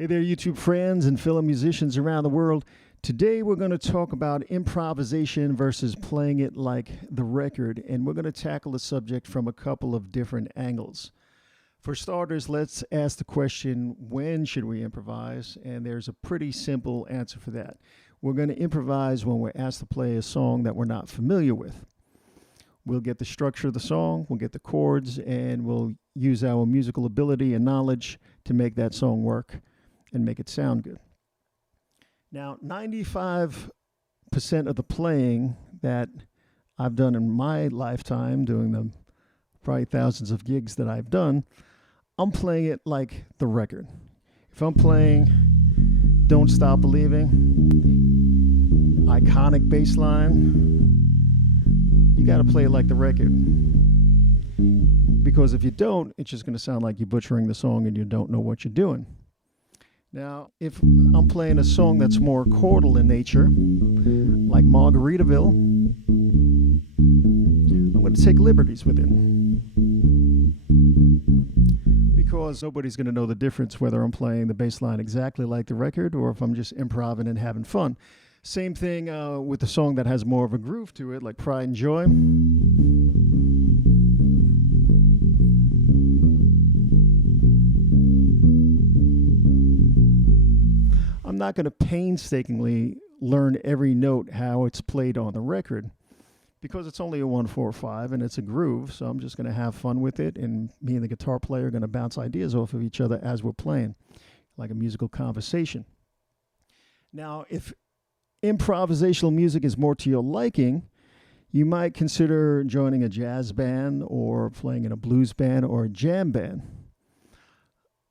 Hey there, YouTube friends and fellow musicians around the world. Today we're going to talk about improvisation versus playing it like the record, and we're going to tackle the subject from a couple of different angles. For starters, let's ask the question, when should we improvise? And there's a pretty simple answer for that. We're going to improvise when we're asked to play a song that we're not familiar with. We'll get the structure of the song, we'll get the chords, and we'll use our musical ability and knowledge to make that song work and make it sound good. Now, 95% of the playing that I've done in my lifetime, doing the probably thousands of gigs that I've done, I'm playing it like the record. If I'm playing Don't Stop Believing, iconic bass line, you got to play it like the record. Because if you don't, it's just going to sound like you're butchering the song and you don't know what you're doing. Now, if I'm playing a song that's more chordal in nature, like Margaritaville, I'm going to take liberties with it. Because nobody's going to know the difference whether I'm playing the bass line exactly like the record or if I'm just improvising and having fun. Same thing with the song that has more of a groove to it, like Pride and Joy. I'm not going to painstakingly learn every note how it's played on the record because it's only a 1-4-5 and it's a groove, so I'm just going to have fun with it, and me and the guitar player are going to bounce ideas off of each other as we're playing, like a musical conversation. Now, if improvisational music is more to your liking, you might consider joining a jazz band or playing in a blues band or a jam band.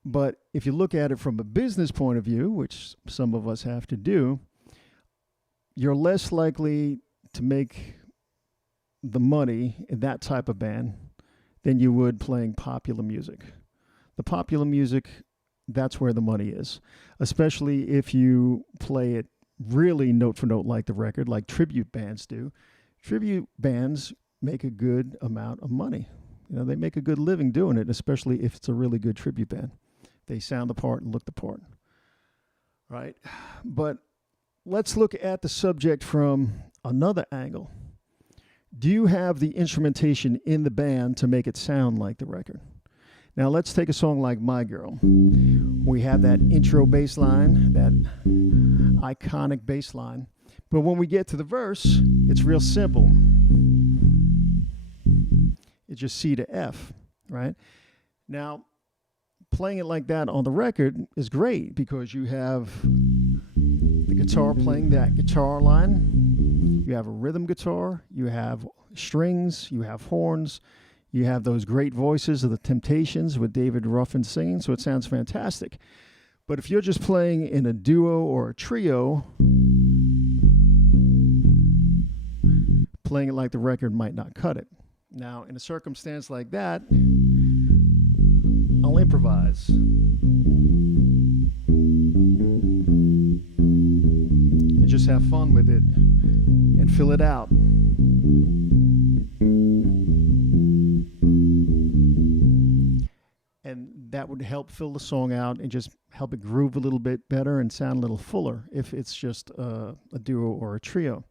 But if you look at it from a business point of view, which some of us have to do, you're less likely to make the money in that type of band than you would playing popular music. The popular music, that's where the money is, especially if you play it really note for note like the record, like tribute bands do. Tribute bands make a good amount of money. You know, they make a good living doing it, especially if it's a really good tribute band. They sound the part and look the part, right? But let's look at the subject from another angle. Do you have the instrumentation in the band to make it sound like the record? Now, let's take a song like My Girl. We have that intro bass line, that iconic bass line. But when we get to the verse, it's real simple. It's just C to F, right? Now, playing it like that on the record is great because you have the guitar playing that guitar line, you have a rhythm guitar, you have strings, you have horns, you have those great voices of the Temptations with David Ruffin singing, so it sounds fantastic. But if you're just playing in a duo or a trio, playing it like the record might not cut it. Now, in a circumstance like that, I'll improvise. And just have fun with it and fill it out. And that would help fill the song out and just help it groove a little bit better and sound a little fuller if it's just a duo or a trio.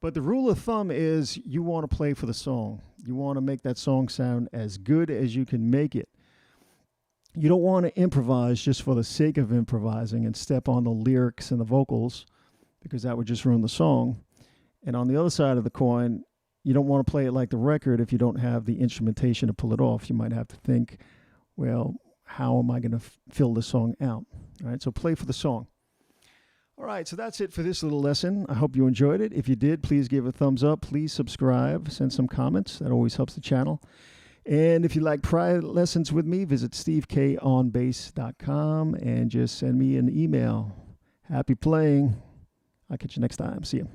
But the rule of thumb is you want to play for the song. You want to make that song sound as good as you can make it. You don't want to improvise just for the sake of improvising and step on the lyrics and the vocals, because that would just ruin the song. And on the other side of the coin, you don't want to play it like the record if you don't have the instrumentation to pull it off. You might have to think, well, how am I going to fill the song out? All right, so play for the song. All right, so that's it for this little lesson. I hope you enjoyed it. If you did, please give a thumbs up. Please subscribe. Send some comments. That always helps the channel. And if you like private lessons with me, visit stevekonbass.com and just send me an email. Happy playing. I'll catch you next time. See you.